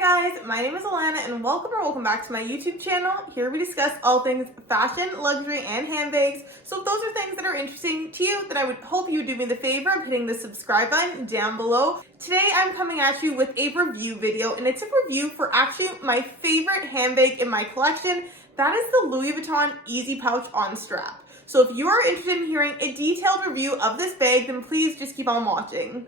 Hi guys, my name is Alana and welcome back to my YouTube channel. Here we discuss all things fashion, luxury, and handbags. So if those are things that are interesting to you, then I would hope you would do me the favor of hitting the subscribe button down below. Today I'm coming at you with a review video, and it's a review for actually my favorite handbag in my collection. That is the Louis Vuitton Easy Pouch on Strap. So if you are interested in hearing a detailed review of this bag, then please just keep on watching.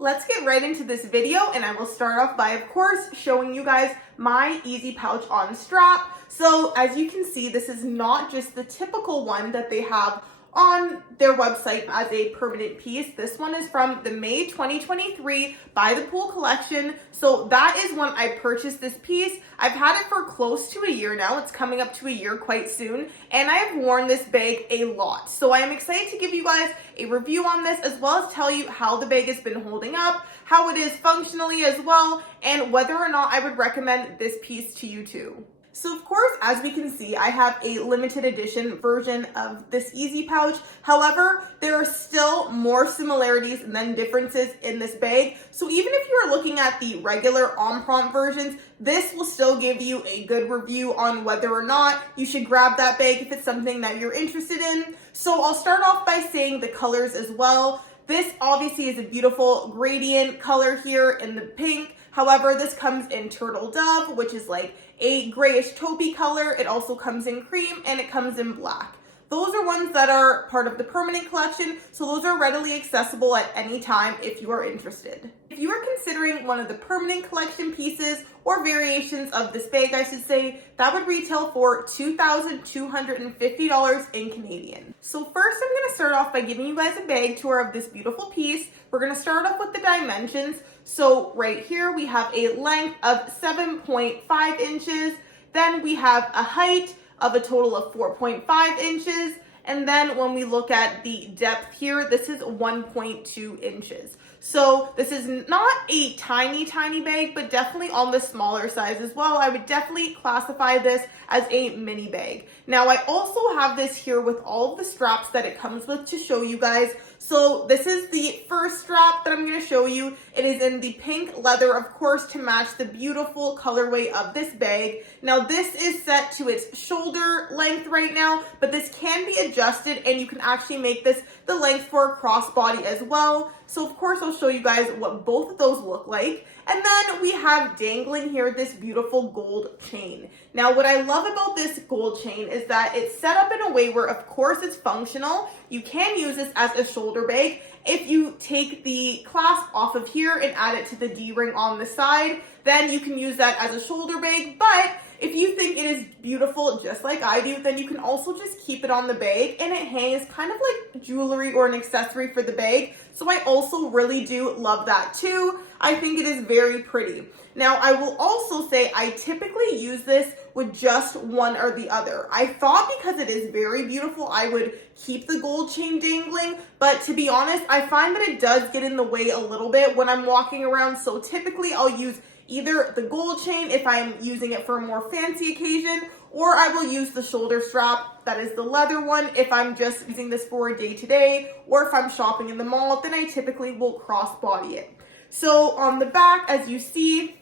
Let's get right into this video, and I will start off by, of course, showing you guys my Easy Pouch on Strap. So as you can see, this is not just the typical one that they have on their website as a permanent piece. This one is from the May 2023 By the Pool collection. So that is when I purchased this piece. I've had it for close to a year now. It's coming up to a year quite soon, and I have worn this bag a lot. So I am excited to give you guys a review on this, as well as tell you how the bag has been holding up, how it is functionally as well, and whether or not I would recommend this piece to you too. So of course, as we can see, I have a limited edition version of this Easy Pouch. However, there are still more similarities than differences in this bag. So even if you're looking at the regular on-prompt versions, this will still give you a good review on whether or not you should grab that bag if it's something that you're interested in. So I'll start off by saying the colors as well. This obviously is a beautiful gradient color here in the pink. However, this comes in turtle dove, which is like a grayish taupey color. It also comes in cream, and it comes in black. Those are ones that are part of the permanent collection, so those are readily accessible at any time if you are interested. If you are considering one of the permanent collection pieces or variations of this bag, I should say, that would retail for $2,250 in Canadian. So first, I'm going to start off by giving you guys a bag tour of this beautiful piece. We're going to start off with the dimensions. So right here, we have a length of 7.5 inches. Then we have a height of a total of 4.5 inches. And then when we look at the depth here, this is 1.2 inches. So this is not a tiny bag, but definitely on the smaller size as well. I would definitely classify this as a mini bag. Now I also have this here with all of the straps that it comes with to show you guys. So this is the first strap that I'm going to show you. It is in the pink leather, of course, to match the beautiful colorway of this bag. Now this is set to its shoulder length right now, but this can be adjusted, and you can actually make this the length for a crossbody as well. So of course, I'll show you guys what both of those look like. And then we have dangling here this beautiful gold chain. Now, what I love about this gold chain is that it's set up in a way where, of course, it's functional. You can use this as a shoulder bag. If you take the clasp off of here and add it to the D-ring on the side, then you can use that as a shoulder bag. But if you think it is beautiful just like I do, then you can also just keep it on the bag, and it hangs kind of like jewelry or an accessory for the bag. So I also really do love that too. I think it is very pretty. Now, I will also say I typically use this with just one or the other. I thought because it is very beautiful, I would keep the gold chain dangling, but to be honest, I find that it does get in the way a little bit when I'm walking around. So typically I'll use either the gold chain if I'm using it for a more fancy occasion, or I will use the shoulder strap, that is the leather one, if I'm just using this for a day-to-day, or if I'm shopping in the mall, then I typically will crossbody it. So on the back, as you see,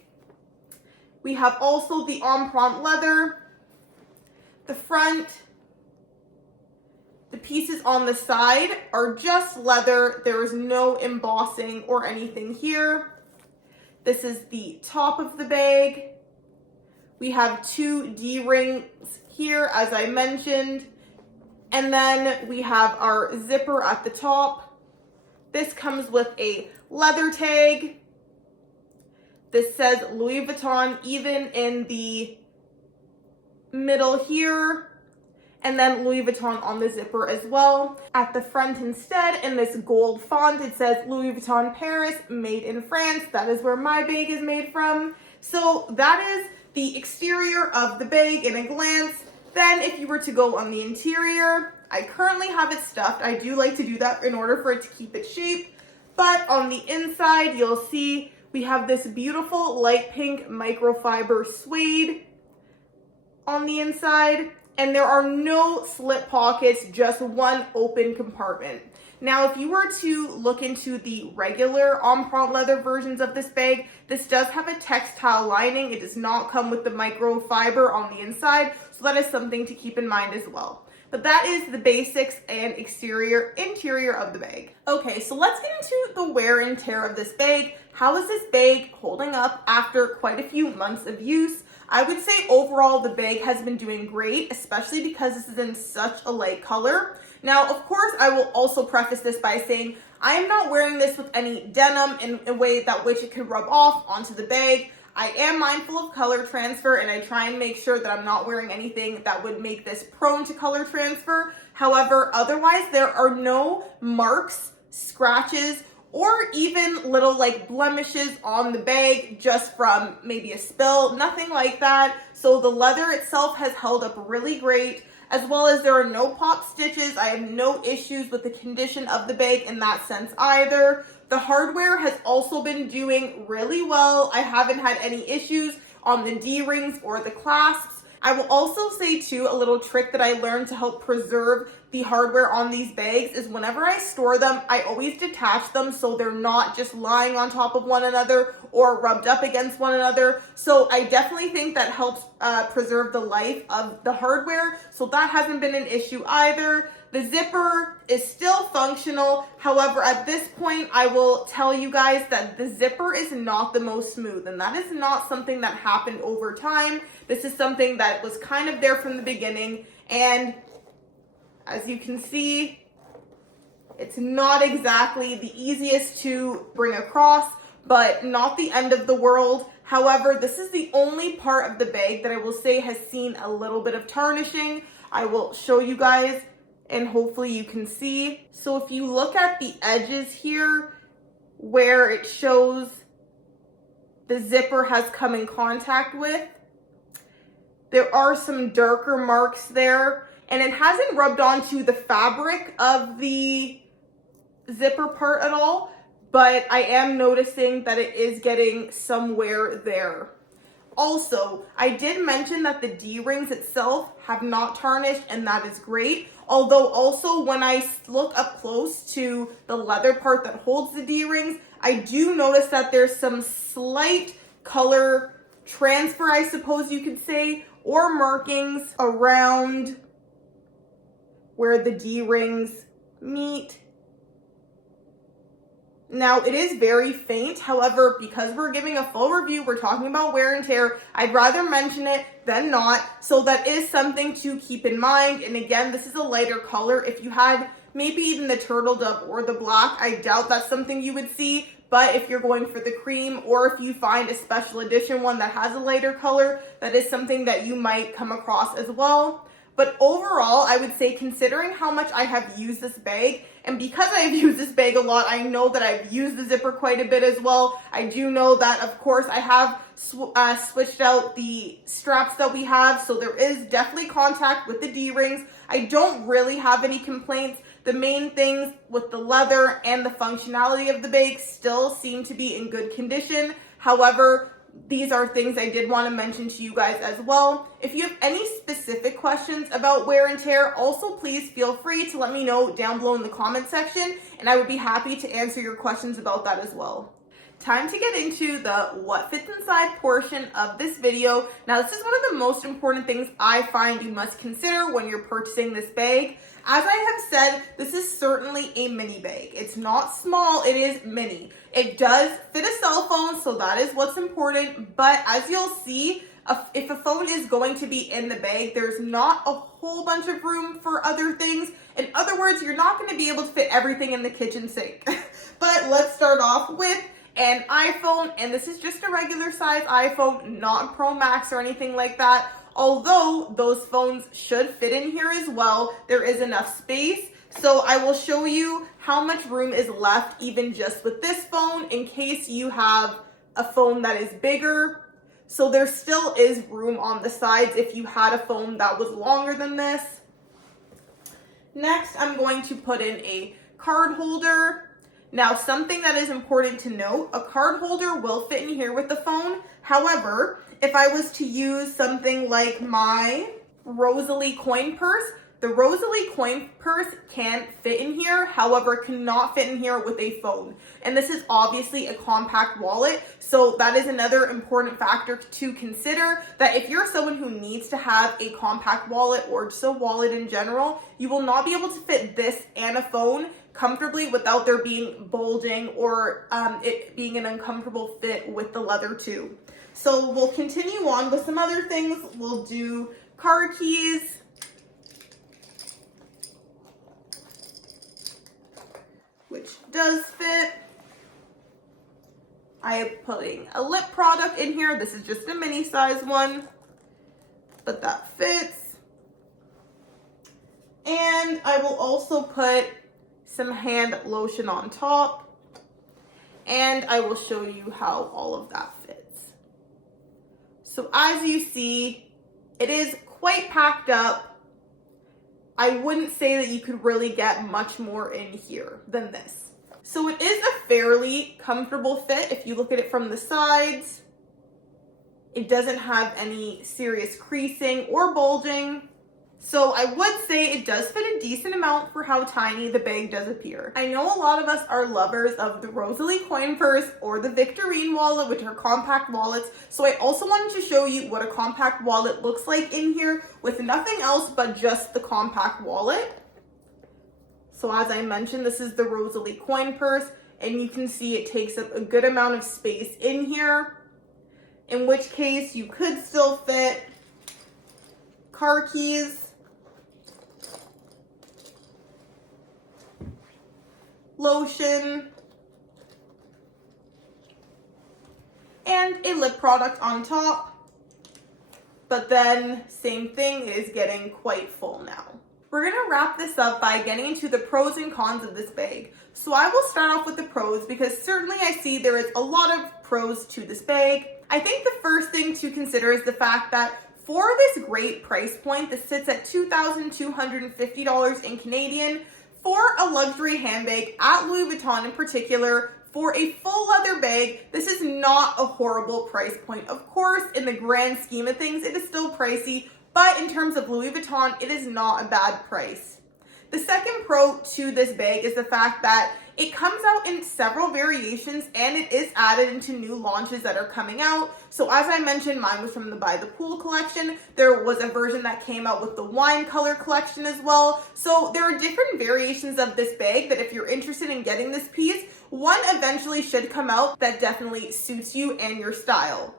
we have also the on-prompt leather. The front, the pieces on the side are just leather. There is no embossing or anything here. This is the top of the bag. We have two D-rings here, as I mentioned. And then we have our zipper at the top. This comes with a leather tag. This says Louis Vuitton even in the middle here. And then Louis Vuitton on the zipper as well. At the front instead, in this gold font, it says Louis Vuitton Paris, made in France. That is where my bag is made from. So that is the exterior of the bag in a glance. Then if you were to go on the interior, I currently have it stuffed. I do like to do that in order for it to keep its shape. But on the inside, you'll see we have this beautiful light pink microfiber suede on the inside. and there are no slip pockets, just one open compartment. Now, if you were to look into the regular empreinte leather versions of this bag, this does have a textile lining. It does not come with the microfiber on the inside, so that is something to keep in mind as well. But that is the basics and interior of the bag. Okay, so let's get into the wear and tear of this bag. How is this bag holding up after quite a few months of use? I would say overall the bag has been doing great, especially because this is in such a light color. Now, of course, I will also preface this by saying I am not wearing this with any denim in a way that which it could rub off onto the bag. I am mindful of color transfer, and I try and make sure that I'm not wearing anything that would make this prone to color transfer. However, otherwise there are no marks, scratches, or even little like blemishes on the bag just from maybe a spill, nothing like that. So the leather itself has held up really great, as well as there are no pop stitches. I have no issues with the condition of the bag in that sense either. The hardware has also been doing really well. I haven't had any issues on the D-rings or the clasps. I will also say too, a little trick that I learned to help preserve the hardware on these bags is whenever I store them, I always detach them so they're not just lying on top of one another or rubbed up against one another. So I definitely think that helps preserve the life of the hardware. So that hasn't been an issue either. The zipper is still functional. However, at this point, I will tell you guys that the zipper is not the most smooth, and that is not something that happened over time. This is something that was kind of there from the beginning, and as you can see, it's not exactly the easiest to bring across, but not the end of the world. However, this is the only part of the bag that I will say has seen a little bit of tarnishing. I will show you guys, and hopefully you can see. So if you look at the edges here where it shows the zipper has come in contact with, there are some darker marks there, and it hasn't rubbed onto the fabric of the zipper part at all, but I am noticing that it is getting somewhere there. Also, I did mention that the D-rings itself have not tarnished, and that is great. Although also when I look up close to the leather part that holds the D-rings, I do notice that there's some slight color transfer, I suppose you could say, or markings around where the D-rings meet. Now, it is very faint. However, because we're giving a full review, we're talking about wear and tear, I'd rather mention it than not. So that is something to keep in mind. And again, this is a lighter color. If you had maybe even the turtle dove or the black, I doubt that's something you would see. But if you're going for the cream, or if you find a special edition one that has a lighter color, that is something that you might come across as well. But overall, I would say, considering how much I have used this bag, and because I've used this bag a lot, I know that I've used the zipper quite a bit as well. I do know that, of course, I have switched out the straps that we have, so there is definitely contact with the D-rings. I don't really have any complaints. The main things with the leather and the functionality of the bag still seem to be in good condition. However, these are things I did want to mention to you guys as well. If you have any specific questions about wear and tear, also please feel free to let me know down below in the comment section, and I would be happy to answer your questions about that as well. Time to get into the what fits inside portion of this video. Now, this is one of the most important things I find you must consider when you're purchasing this bag. As I have said, this is certainly a mini bag. It's not small, it is mini. It does fit a cell phone, so that is what's important. But as you'll see, if a phone is going to be in the bag, there's not a whole bunch of room for other things. In other words, you're not going to be able to fit everything in the kitchen sink. But let's start off with an iPhone, and this is just a regular size iPhone, not Pro Max or anything like that. Although those phones should fit in here as well, there is enough space. So I will show you how much room is left even just with this phone in case you have a phone that is bigger. So there still is room on the sides if you had a phone that was longer than this. Next, I'm going to put in a card holder. Now, something that is important to note, a card holder will fit in here with the phone. However, if I was to use something like my Rosalie coin purse. The Rosalie coin purse can fit in here, however, it cannot fit in here with a phone. And this is obviously a compact wallet, so that is another important factor to consider, that if you're someone who needs to have a compact wallet or just a wallet in general, you will not be able to fit this and a phone comfortably without there being bulging or it being an uncomfortable fit with the leather too. So we'll continue on with some other things. We'll do car keys, which does fit. I am putting a lip product in here. This is just a mini size one, but that fits. And I will also put some hand lotion on top, and I will show you how all of that fits. So as you see, it is quite packed up. I wouldn't say that you could really get much more in here than this. So it is a fairly comfortable fit. If you look at it from the sides, it doesn't have any serious creasing or bulging. So I would say it does fit a decent amount for how tiny the bag does appear. I know a lot of us are lovers of the Rosalie coin purse or the Victorine wallet, which are compact wallets. So I also wanted to show you what a compact wallet looks like in here with nothing else but just the compact wallet. So as I mentioned, this is the Rosalie coin purse, and you can see it takes up a good amount of space in here, in which case you could still fit car keys, lotion, and a lip product on top. But then, same thing, it is getting quite full now. We're gonna wrap this up by getting into the pros and cons of this bag. So I will start off with the pros because certainly I see there is a lot of pros to this bag. I think the first thing to consider is the fact that for this great price point that sits at $2,250 in Canadian, for a luxury handbag at Louis Vuitton in particular, for a full leather bag, this is not a horrible price point. Of course, in the grand scheme of things, it is still pricey, but in terms of Louis Vuitton, it is not a bad price. The second pro to this bag is the fact that it comes out in several variations and it is added into new launches that are coming out. So as I mentioned, mine was from the By the Pool collection. There was a version that came out with the wine color collection as well. So there are different variations of this bag that if you're interested in getting this piece, one eventually should come out that definitely suits you and your style.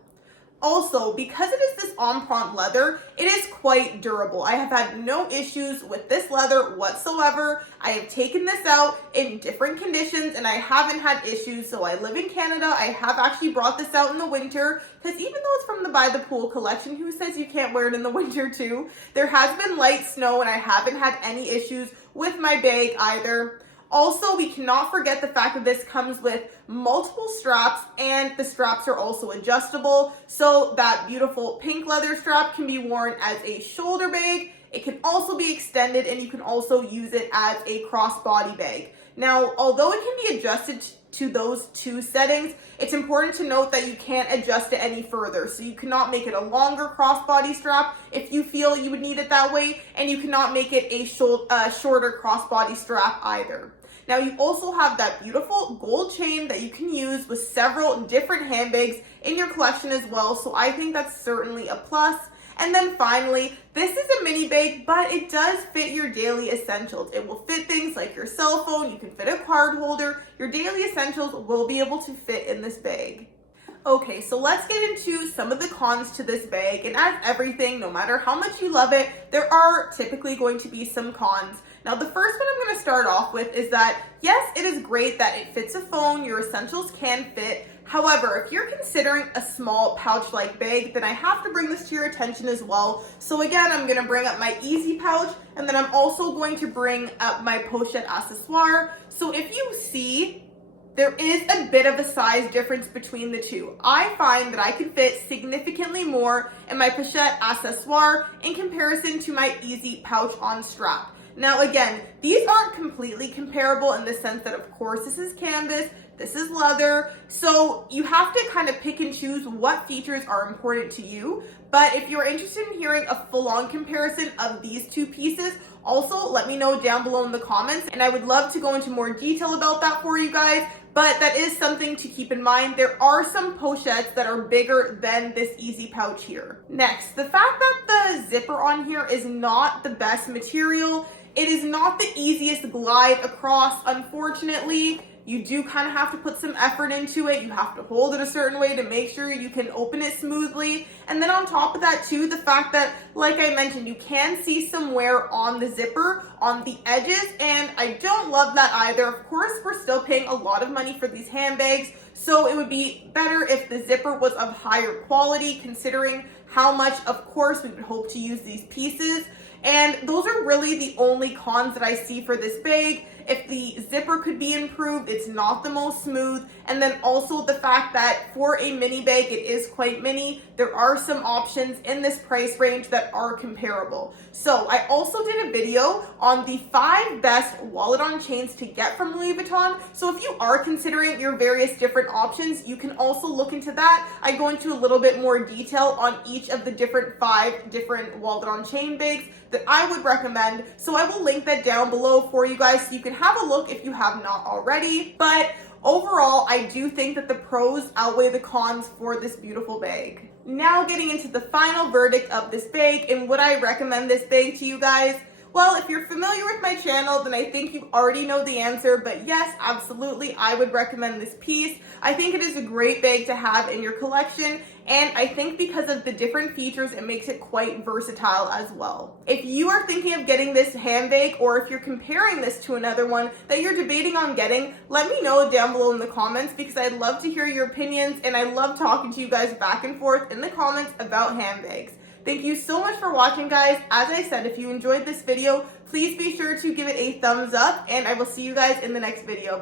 Also, because it is this empriente leather, it is quite durable. I have had no issues with this leather whatsoever. I have taken this out in different conditions and I haven't had issues. So I live in Canada. I have actually brought this out in the winter because even though it's from the By the Pool collection, who says you can't wear it in the winter too? There has been light snow and I haven't had any issues with my bag either. Also, we cannot forget the fact that this comes with multiple straps and the straps are also adjustable. So that beautiful pink leather strap can be worn as a shoulder bag. It can also be extended and you can also use it as a crossbody bag. Now, although it can be adjusted to those two settings, it's important to note that you can't adjust it any further. So you cannot make it a longer crossbody strap if you feel you would need it that way, and you cannot make it a shorter crossbody strap either. Now you also have that beautiful gold chain that you can use with several different handbags in your collection as well. So I think that's certainly a plus. And then finally, this is a mini bag, but it does fit your daily essentials. It will fit things like your cell phone, you can fit a card holder. Your daily essentials will be able to fit in this bag. Okay, so let's get into some of the cons to this bag. And as everything, no matter how much you love it, there are typically going to be some cons. Now, the first one I'm going to start off with is that, yes, it is great that it fits a phone, your essentials can fit. However, if you're considering a small pouch-like bag, then I have to bring this to your attention as well. So again, I'm going to bring up my easy pouch, and then I'm also going to bring up my pochette accessoire. So if you see, there is a bit of a size difference between the two. I find that I can fit significantly more in my pochette accessoire in comparison to my easy pouch on strap. Now again, these aren't completely comparable in the sense that of course this is canvas, this is leather. So you have to kind of pick and choose what features are important to you. But if you're interested in hearing a full-on comparison of these two pieces, also let me know down below in the comments, and I would love to go into more detail about that for you guys. But that is something to keep in mind. There are some pochettes that are bigger than this easy pouch here. Next, the fact that the zipper on here is not the best material. It is not the easiest glide across, unfortunately. You do kind of have to put some effort into it. You have to hold it a certain way to make sure you can open it smoothly. And then on top of that too, the fact that, like I mentioned, you can see some wear on the zipper, on the edges, and I don't love that either. Of course, we're still paying a lot of money for these handbags, so it would be better if the zipper was of higher quality, considering how much, of course, we would hope to use these pieces. And those are really the only cons that I see for this bag. If the zipper could be improved, it's not the most smooth. And then also the fact that for a mini bag, it is quite mini. There are some options in this price range that are comparable. So I also did a video on the 5 best wallet on chains to get from Louis Vuitton. So if you are considering your various different options, you can also look into that. I go into a little bit more detail on each of the 5 different wallet on chain bags that I would recommend. So I will link that down below for you guys so you can have a look if you have not already. But overall, I do think that the pros outweigh the cons for this beautiful bag. Now getting into the final verdict of this bag and would I recommend this bag to you guys? Well, if you're familiar with my channel, then I think you already know the answer, but yes, absolutely, I would recommend this piece. I think it is a great bag to have in your collection, and I think because of the different features, it makes it quite versatile as well. If you are thinking of getting this handbag, or if you're comparing this to another one that you're debating on getting, let me know down below in the comments, because I'd love to hear your opinions, and I love talking to you guys back and forth in the comments about handbags. Thank you so much for watching, guys. As I said, if you enjoyed this video, please be sure to give it a thumbs up, and I will see you guys in the next video.